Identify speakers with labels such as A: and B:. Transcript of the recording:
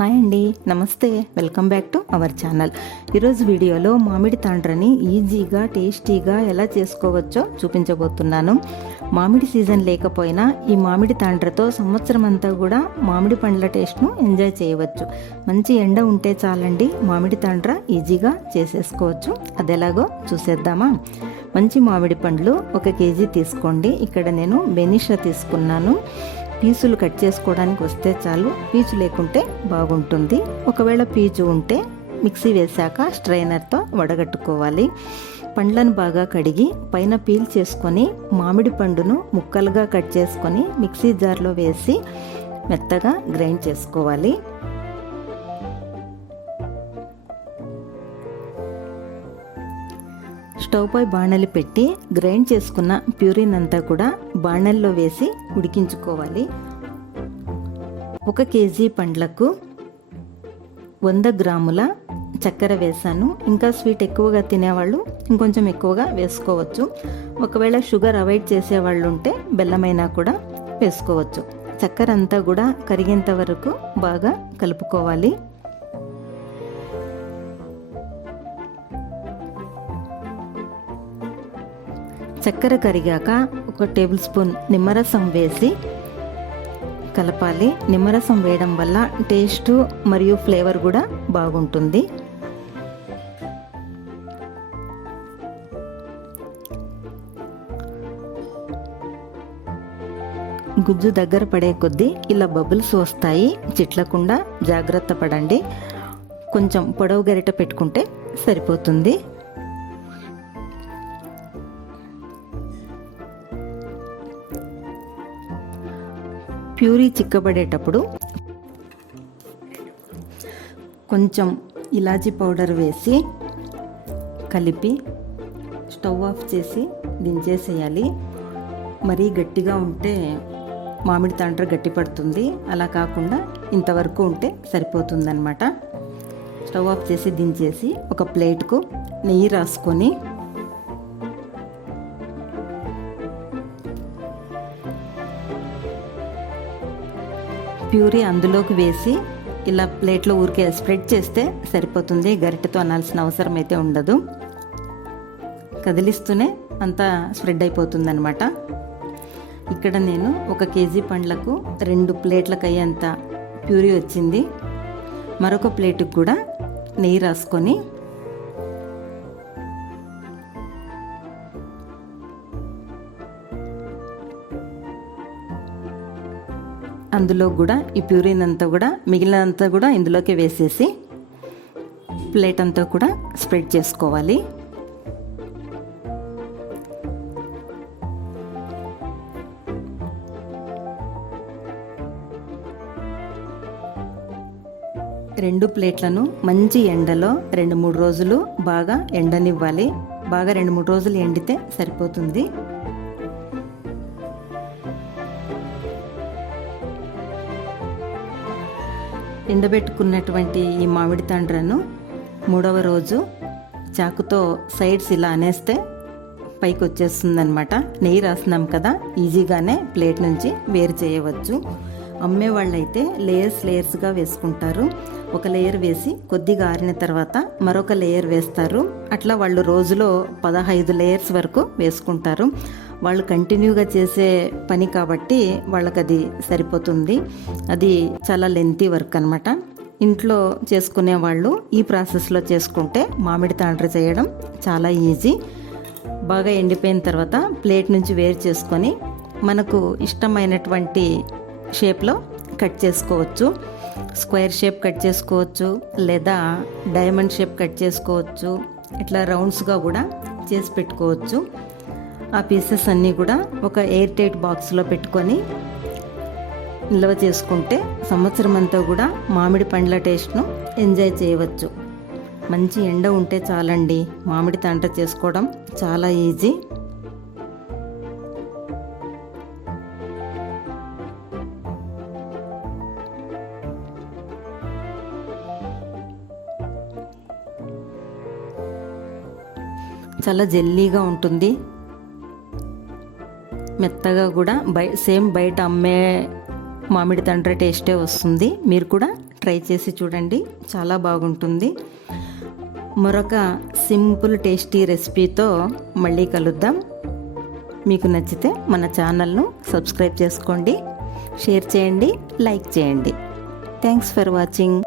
A: Hi అండి. నమస్తే. Welcome back to our channel. ఈరోజు వీడియోలో మామిడి తాండ్రని ఈజీగా టేస్టీగా ఎలా చేసుకోవచ్చో చూపించబోతున్నాను. మామిడి సీజన్ లేకపోయినా ఈ మామిడి తాండ్రతో సంవత్సరం అంతా కూడా మామిడి పండ్ల టేస్ట్ను ఎంజాయ్ చేయవచ్చు. మంచి ఎండ ఉంటే చాలండి మామిడి తాండ్ర ఈజీగా చేసేసుకోవచ్చు. అది ఎలాగో చూసేద్దామా? మంచి మామిడి పండ్లు ఒక కేజీ తీసుకోండి. ఇక్కడ నేను బెనిషా తీసుకున్నాను. పీసులు కట్ చేసుకోవడానికి వస్తే చాలు. పీచు లేకుంటే బాగుంటుంది. ఒకవేళ పీచు ఉంటే మిక్సీ వేశాక స్ట్రైనర్తో వడగట్టుకోవాలి. పండ్లను బాగా కడిగి పైన పీల్ చేసుకొని మామిడి పండును ముక్కలుగా కట్ చేసుకొని మిక్సీ జార్లో వేసి మెత్తగా గ్రైండ్ చేసుకోవాలి. స్టవ్ పై బాణలి పెట్టి గ్రైండ్ చేసుకున్న ప్యూరిన్ అంతా కూడా బాణల్లో వేసి ఉడికించుకోవాలి. ఒక కేజీ పండ్లకు వంద గ్రాముల చక్కెర వేసాను. ఇంకా స్వీట్ ఎక్కువగా తినేవాళ్ళు ఇంకొంచెం ఎక్కువగా వేసుకోవచ్చు. ఒకవేళ షుగర్ అవాయిడ్ చేసేవాళ్ళు ఉంటే బెల్లమైనా కూడా వేసుకోవచ్చు. చక్కెర అంతా కూడా కరిగేంత వరకు బాగా కలుపుకోవాలి. చక్కెర కరిగాక ఒక టేబుల్ స్పూన్ నిమ్మరసం వేసి కలపాలి. నిమ్మరసం వేయడం వల్ల టేస్ట్ మరియు ఫ్లేవర్ కూడా బాగుంటుంది. గుజ్జు దగ్గర పడే కొద్దీ ఇలా బబుల్స్ వస్తాయి. చిట్లకుండా జాగ్రత్త పడండి. కొంచెం పొడవు గరిట పెట్టుకుంటే సరిపోతుంది. ప్యూరీ చిక్కబడేటప్పుడు కొంచెం ఇలాచీ పౌడర్ వేసి కలిపి స్టవ్ ఆఫ్ చేసి దించేసేయాలి. మరీ గట్టిగా ఉంటే మామిడి తాండ్ర గట్టి పడుతుంది. అలా కాకుండా ఇంతవరకు ఉంటే సరిపోతుందన్నమాట. స్టవ్ ఆఫ్ చేసి దించేసి ఒక ప్లేట్కు నెయ్యి రాసుకొని ప్యూరీ అందులోకి వేసి ఇలా ప్లేట్లో ఊరికే స్ప్రెడ్ చేస్తే సరిపోతుంది. గరిటెతో అనాల్సిన అవసరం అయితే ఉండదు. కదిలిస్తూనే అంతా స్ప్రెడ్ అయిపోతుందనమాట ఇక్కడ నేను ఒక కేజీ పండ్లకు రెండు ప్లేట్లకు అయ్యేంత ప్యూరీ వచ్చింది. మరొక ప్లేటుకు కూడా నెయ్యి రాసుకొని అందులో కూడా ఈ ప్యూరిన్ అంతా కూడా మిగిలినంతా కూడా ఇందులోకి వేసేసి ప్లేట్ అంతా కూడా స్ప్రెడ్ చేసుకోవాలి. రెండు ప్లేట్లను మంచి ఎండలో రెండు మూడు రోజులు బాగా ఎండనివ్వాలి. బాగా రెండు మూడు రోజులు ఎండితే సరిపోతుంది. ఎండబెట్టుకున్నటువంటి ఈ మామిడి తండ్రను మూడవ రోజు చాకుతో సైడ్స్ ఇలా అనేస్తే పైకి వచ్చేస్తుందనమాట నెయ్యి రాస్తున్నాం కదా ఈజీగానే ప్లేట్ నుంచి వేరు చేయవచ్చు. అమ్మే వాళ్ళైతే లేయర్స్ లేయర్స్గా వేసుకుంటారు. ఒక లేయర్ వేసి కొద్దిగా ఆరిన తర్వాత మరొక లేయర్ వేస్తారు. అట్లా వాళ్ళు రోజులో పదహైదు లేయర్స్ వరకు వేసుకుంటారు. వాళ్ళు కంటిన్యూగా చేసే పని కాబట్టి వాళ్ళకి అది సరిపోతుంది. అది చాలా లెంతీ వర్క్ అనమాట ఇంట్లో చేసుకునే వాళ్ళు ఈ ప్రాసెస్లో చేసుకుంటే మామిడి తాండ్రి చేయడం చాలా ఈజీ బాగా ఎండిపోయిన తర్వాత ప్లేట్ నుంచి వేరు చేసుకొని మనకు ఇష్టమైనటువంటి షేప్లో కట్ చేసుకోవచ్చు. స్క్వేర్ షేప్ కట్ చేసుకోవచ్చు లేదా డైమండ్ షేప్ కట్ చేసుకోవచ్చు. ఇట్లా రౌండ్స్గా కూడా చేసి పెట్టుకోవచ్చు. ఆ పీసెస్ అన్నీ కూడా ఒక ఎయిర్ టైట్ బాక్స్లో పెట్టుకొని నిల్వ చేసుకుంటే సంవత్సరం అంతా కూడా మామిడి పండ్ల టేస్ట్ను ఎంజాయ్ చేయవచ్చు. మంచి ఎండ ఉంటే చాలండి. మామిడి తంట చేసుకోవడం చాలా ఈజీ. చాలా జెల్లీగా ఉంటుంది. మెత్తగా కూడా బై సేమ్ బయట అమ్మే మామిడి తండ్ర టేస్టే వస్తుంది. మీరు కూడా ట్రై చేసి చూడండి. చాలా బాగుంటుంది. మరొక సింపుల్ టేస్టీ రెసిపీతో మళ్ళీ కలుద్దాం. మీకు నచ్చితే మన ఛానల్ను సబ్స్క్రైబ్ చేసుకోండి షేర్ చేయండి లైక్ చేయండి. Thanks for watching